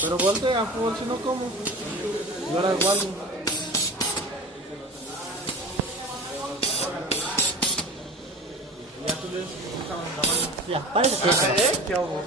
Pero voltea, pues, si no, ¿cómo? Y ahora igual. Ya tú ves, Ya, parece que eso. ¿qué hago?